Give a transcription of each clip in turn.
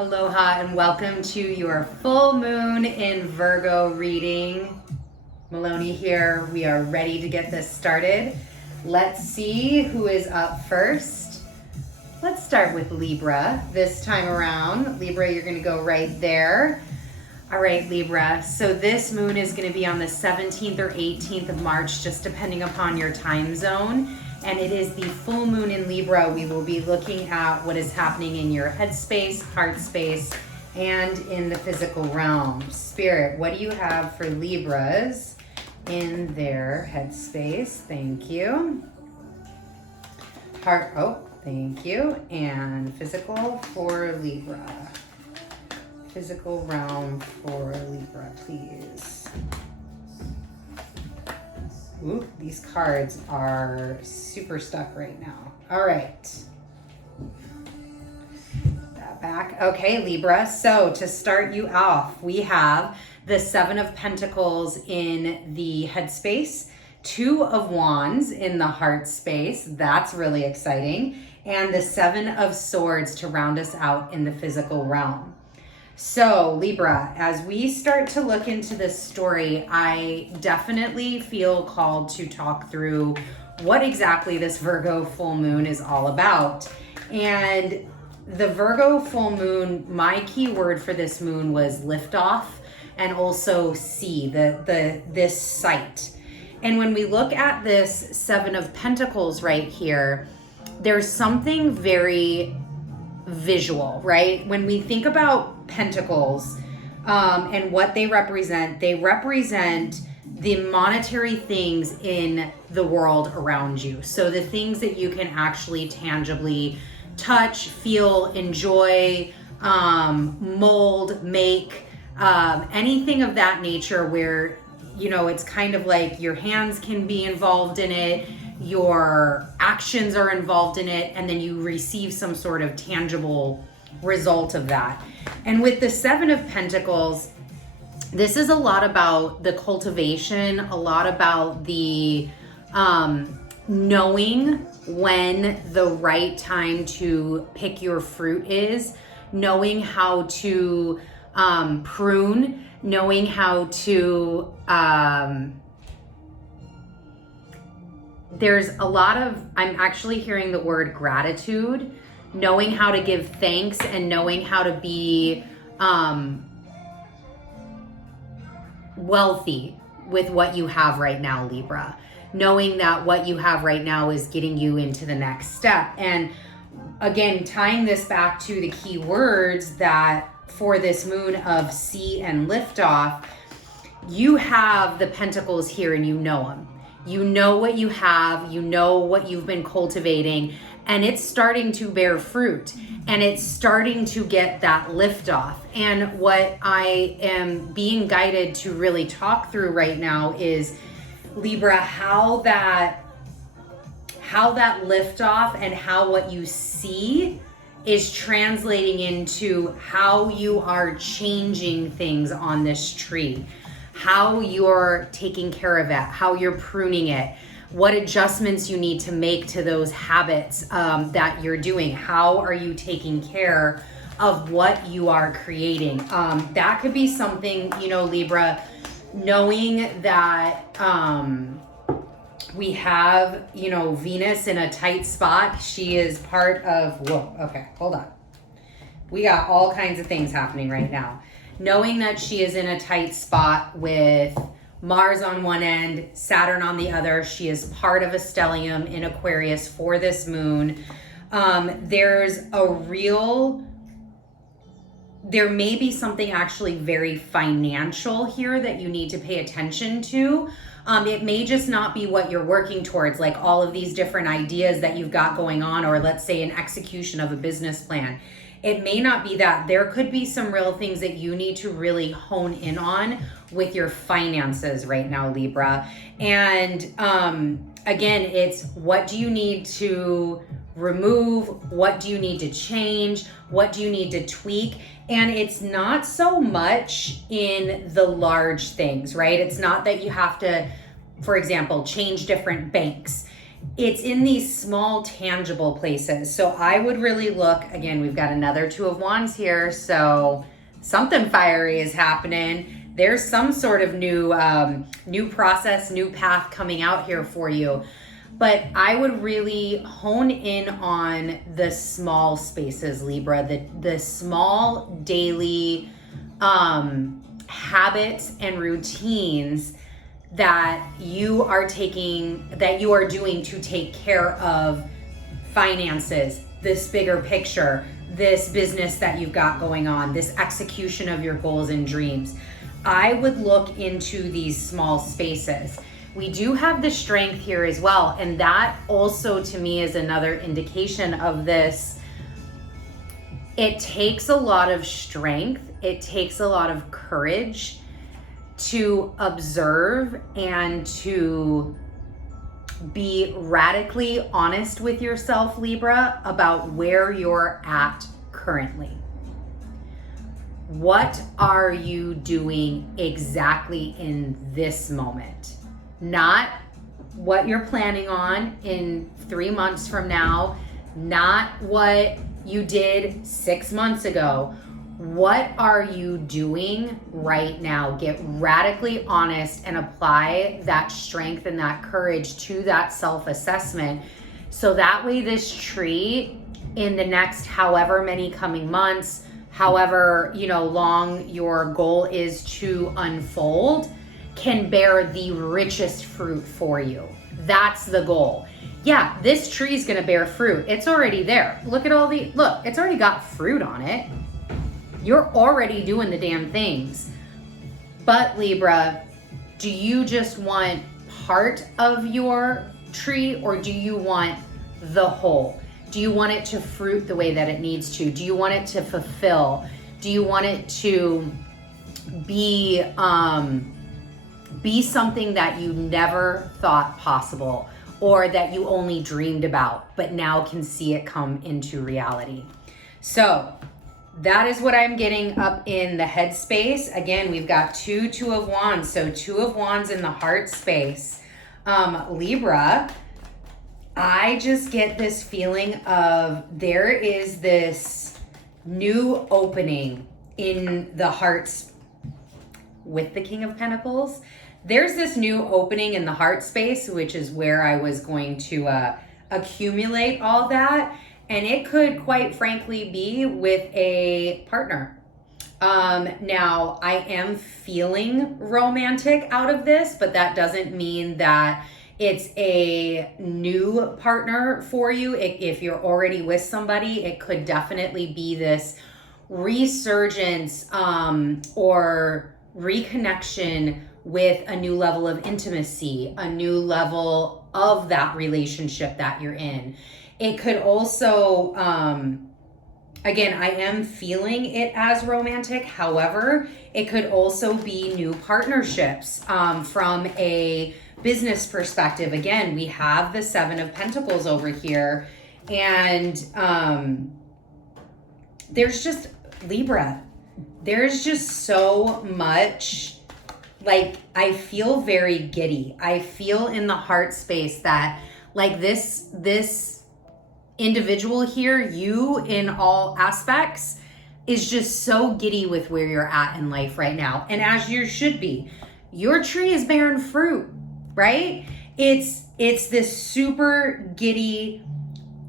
Aloha and welcome to your full moon in Virgo reading. Miloni here. We are ready to get this started. Let's see who is up first. Let's start with Libra this time around. Libra, you're going to go right there. All right, Libra. So this moon is going to be on the 17th or 18th of March, just depending upon your time zone. And it is the full moon in Libra. We will be looking at what is happening in your head space, heart space, and in the physical realm. Spirit, what do you have for Libras in their head space? Thank you. Heart, oh, thank you. And physical for Libra. Physical realm for Libra, please. Ooh, these cards are super stuck right now. All right. That back. Okay, Libra. So to start you off, we have the Seven of Pentacles in the headspace, Two of Wands in the heart space. That's really exciting. And the Seven of Swords to round us out in the physical realm. So Libra, as we start to look into this story, I definitely feel called to talk through what exactly this Virgo full moon is all about. And the Virgo full moon, my key word for this moon was liftoff and also see this sight. And when we look at this Seven of Pentacles right here, there's something very visual, right? When we think about pentacles and what they represent the monetary things in the world around you. So the things that you can actually tangibly touch, feel, enjoy, mold, make, anything of that nature where, you know, it's kind of like your hands can be involved in it, your actions are involved in it, and then you receive some sort of tangible result of that. And with the Seven of Pentacles, this is a lot about the cultivation, a lot about the knowing when the right time to pick your fruit is, knowing how to prune, knowing how to there's a lot of, I'm actually hearing the word gratitude, knowing how to give thanks and knowing how to be wealthy with what you have right now, Libra. Knowing that what you have right now is getting you into the next step. And again, tying this back to the key words that for this moon of see and liftoff, you have the pentacles here and you know them. You know what you have, you know what you've been cultivating, and it's starting to bear fruit and it's starting to get that liftoff. And what I am being guided to really talk through right now is, Libra, how that liftoff and how what you see is translating into how you are changing things on this tree, how you're taking care of it, how you're pruning it, what adjustments you need to make to those habits that you're doing. How are you taking care of what you are creating? That could be something, you know, Libra, knowing that we have, you know, Venus in a tight spot. She is part of, whoa, okay, hold on. We got all kinds of things happening right now. Knowing that she is in a tight spot with Mars on one end, Saturn on the other. She is part of a stellium in Aquarius for this moon. There may be something actually very financial here that you need to pay attention to. It may just not be what you're working towards, like all of these different ideas that you've got going on, or let's say an execution of a business plan. It may not be that. There could be some real things that you need to really hone in on with your finances right now, Libra. And again, it's what do you need to remove? What do you need to change? What do you need to tweak? And it's not so much in the large things, right? It's not that you have to, for example, change different banks. it's in these small tangible places. So I would really look, again, we've got another Two of Wands here. So something fiery is happening. There's some sort of new process, new path coming out here for you. But I would really hone in on the small spaces, Libra, the small daily habits and routines that you are doing to take care of finances, this bigger picture, this business that you've got going on, this execution of your goals and dreams. I would look into these small spaces. We do have the Strength here as well, and that also to me is another indication of this. It takes a lot of strength, it takes a lot of courage to observe and to be radically honest with yourself, Libra, about where you're at currently. What are you doing exactly in this moment? Not what you're planning on in 3 months from now, not what you did 6 months ago. What are you doing right now? Get radically honest and apply that strength and that courage to that self-assessment. So that way this tree in the next however many coming months, however, long your goal is to unfold, can bear the richest fruit for you. That's the goal. Yeah, this tree is going to bear fruit. It's already there. Look, it's already got fruit on it. You're already doing the damn things. But Libra, do you just want part of your tree, or do you want the whole? Do you want it to fruit the way that it needs to? Do you want it to fulfill? Do you want it to be something that you never thought possible, or that you only dreamed about, but now can see it come into reality? So that is what I'm getting up in the head space. Again, we've got Two of Wands. So Two of Wands in the heart space. Libra, I just get this feeling of there is this new opening in the hearts with the King of Pentacles. There's this new opening in the heart space, which is where I was going to accumulate all that. And it could quite frankly be with a partner. Now, I am feeling romantic out of this, but that doesn't mean that it's a new partner for you. If you're already with somebody, it could definitely be this resurgence or reconnection with a new level of intimacy, a new level of that relationship that you're in. It could also, again, I am feeling it as romantic. However, it could also be new partnerships from a business perspective. Again, we have the Seven of Pentacles over here. And there's just, Libra, there's just so much, like, I feel very giddy. I feel in the heart space that, like, this individual here, you in all aspects, is just so giddy with where you're at in life right now. And as you should be. Your tree is bearing fruit, right? It's this super giddy,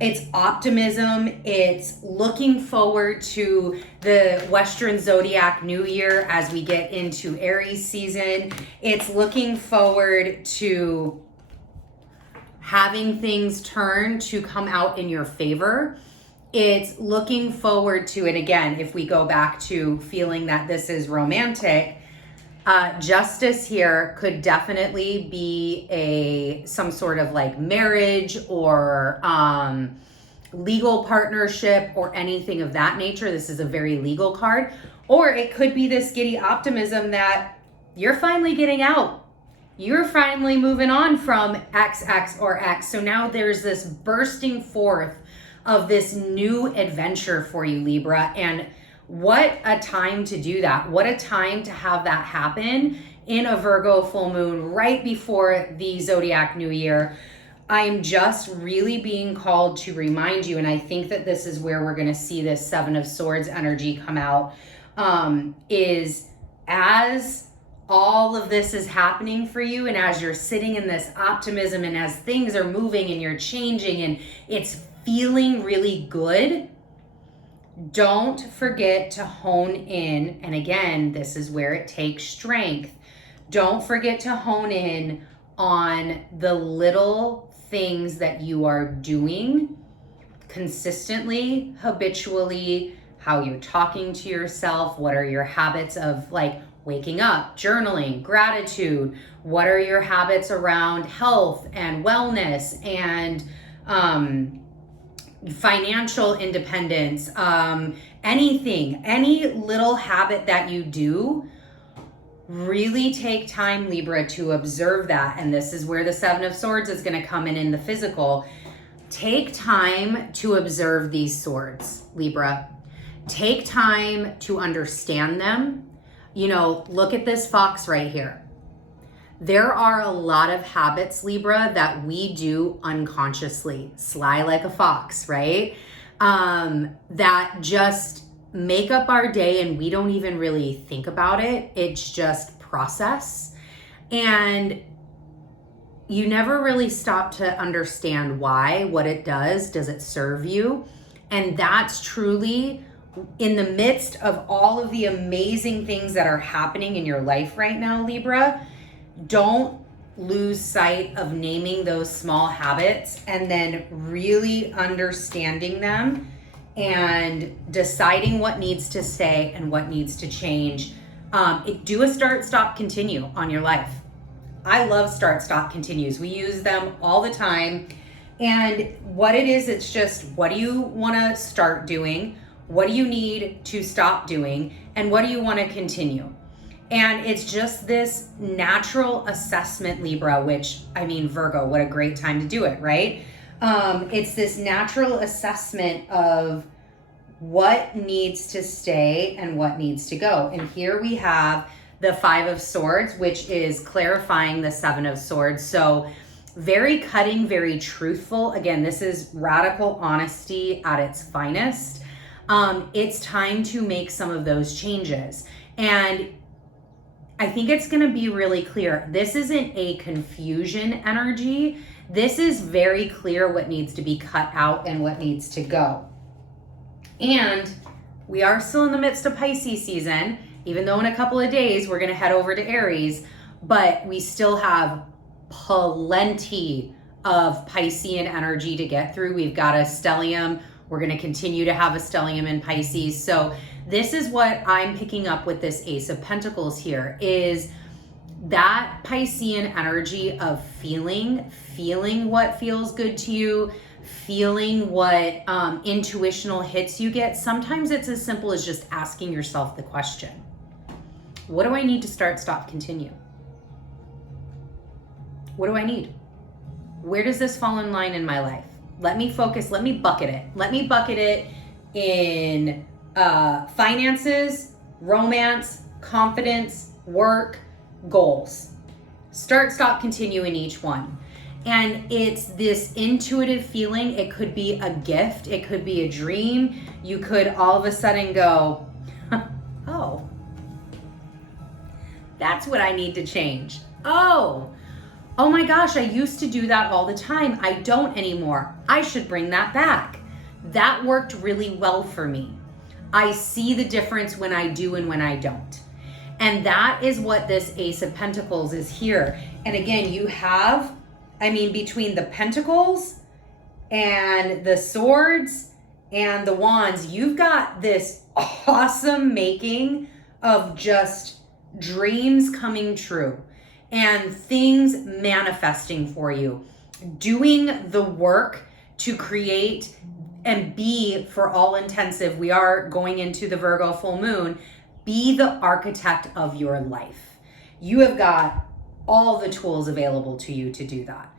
it's optimism, it's looking forward to the Western Zodiac New Year as we get into Aries season. It's looking forward to having things turn to come out in your favor. It's looking forward to, and again, if we go back to feeling that this is romantic, justice here could definitely be some sort of like marriage or legal partnership or anything of that nature. This is a very legal card. Or it could be this giddy optimism that you're finally getting out. You're finally moving on from XX or X. So now there's this bursting forth of this new adventure for you, Libra. And what a time to do that. What a time to have that happen in a Virgo full moon right before the Zodiac New Year. I'm just really being called to remind you, and I think that this is where we're going to see this Seven of Swords energy come out, is as all of this is happening for you, and as you're sitting in this optimism, and as things are moving and you're changing and it's feeling really good, don't forget to hone in. And again, this is where it takes strength. Don't forget to hone in on the little things that you are doing consistently, habitually, how you're talking to yourself, what are your habits of like waking up, journaling, gratitude, what are your habits around health and wellness and financial independence, anything, any little habit that you do. Really take time, Libra, to observe that. And this is where the Seven of Swords is going to come in the physical. Take time to observe these swords, Libra. Take time to understand them. You know, look at this fox right here. There are a lot of habits, Libra, that we do unconsciously, sly like a fox, right? That just make up our day and we don't even really think about it. It's just process. And you never really stop to understand why, what it does. Does it serve you? And that's truly in the midst of all of the amazing things that are happening in your life right now, Libra. Don't lose sight of naming those small habits and then really understanding them and deciding what needs to stay and what needs to change. Do a start, stop, continue on your life. I love start, stop, continues. We use them all the time. And what it is, it's just, what do you want to start doing? What do you need to stop doing? And what do you want to continue? And it's just this natural assessment, Libra, which, I mean, Virgo, what a great time to do it, right? It's this natural assessment of what needs to stay and what needs to go. And here we have the Five of Swords, which is clarifying the Seven of Swords. So very cutting, very truthful. Again, this is radical honesty at its finest. It's time to make some of those changes. And I think it's going to be really clear. This isn't a confusion energy. This is very clear what needs to be cut out and what needs to go. And we are still in the midst of Pisces season, even though in a couple of days we're going to head over to Aries, but we still have plenty of Piscean energy to get through. We've got a stellium. We're going to continue to have a stellium in Pisces. So this is what I'm picking up with this Ace of Pentacles here, is that Piscean energy of feeling what feels good to you, feeling what intuitional hits you get. Sometimes it's as simple as just asking yourself the question, what do I need to start, stop, continue? What do I need? Where does this fall in line in my life? Let me focus, let me bucket it. Let me bucket it in finances, romance, confidence, work, goals. Start, stop, continue in each one. And it's this intuitive feeling. It could be a gift. It could be a dream. You could all of a sudden go, oh, that's what I need to change. Oh my gosh, I used to do that all the time. I don't anymore. I should bring that back. That worked really well for me. I see the difference when I do and when I don't. And that is what this Ace of Pentacles is here. And again, you have, between the Pentacles and the Swords and the Wands, you've got this awesome making of just dreams coming true and things manifesting for you, doing the work to create and be, for all intensive, we are going into the Virgo full moon, be the architect of your life. You have got all the tools available to you to do that.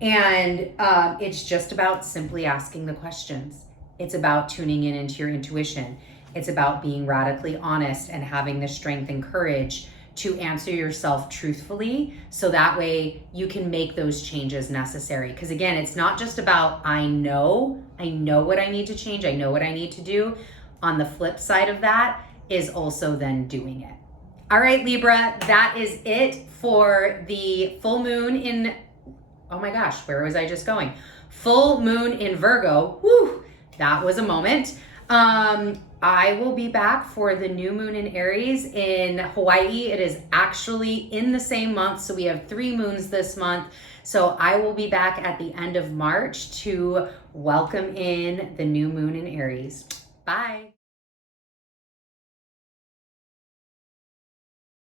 And it's just about simply asking the questions. It's about tuning into your intuition. It's about being radically honest and having the strength and courage to answer yourself truthfully, so that way you can make those changes necessary. Because again, it's not just about I know what I need to change, I know what I need to do. On the flip side of that is also then doing it. All right, Libra, that is it for the full moon in, oh my gosh, where was I just going? Full moon in Virgo. Woo, that was a moment. I will be back for the new moon in Aries in Hawaii. It is actually in the same month, so we have 3 moons this month. So I will be back at the end of March to welcome in the new moon in Aries. Bye.